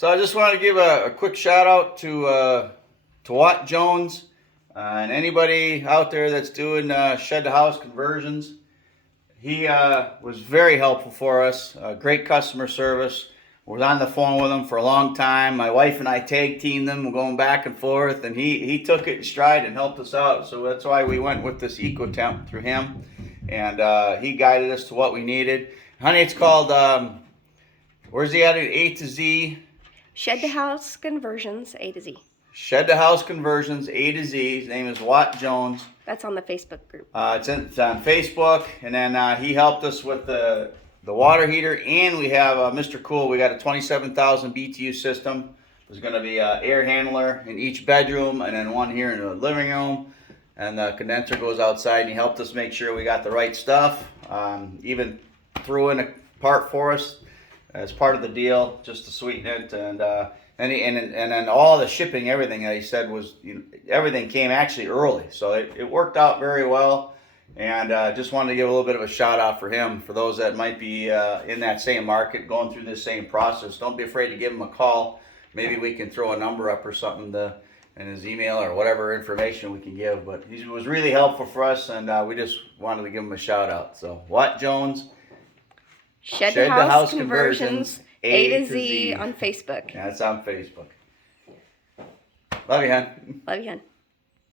So I just wanted to give a quick shout out to Watt Jones and anybody out there that's doing shed to house conversions. He was very helpful for us. Great customer service. Was on the phone with him for a long time. My wife and I tag teamed them. We're going back and forth, and he took it in stride and helped us out. So that's why we went with this Ecco Temp through him, and he guided us to what we needed. Honey, it's called where's he at? A to Z. Shed to house conversions, A to Z. Shed to house conversions, A to Z. His name is Watt Jones. That's on the Facebook group. It's on Facebook, and then he helped us with the water heater, and we have Mr. Cool. We got a 27,000 BTU system. There's going to be an air handler in each bedroom, and then one here in the living room. And the condenser goes outside, and he helped us make sure we got the right stuff. Even threw in a part for us as part of the deal, just to sweeten it. And then all the shipping, everything that he said was, everything came actually early, so it worked out very well. And just wanted to give a little bit of a shout out for him, for those that might be in that same market, going through this same process. Don't be afraid to give him a call. Maybe we can throw a number up or something in his email or whatever information we can give. But he was really helpful for us, and we just wanted to give him a shout out. So Watt Jones, Shed to house conversions, A to Z on Facebook. Yeah, it's on Facebook. Love you, hon. Love you, hon.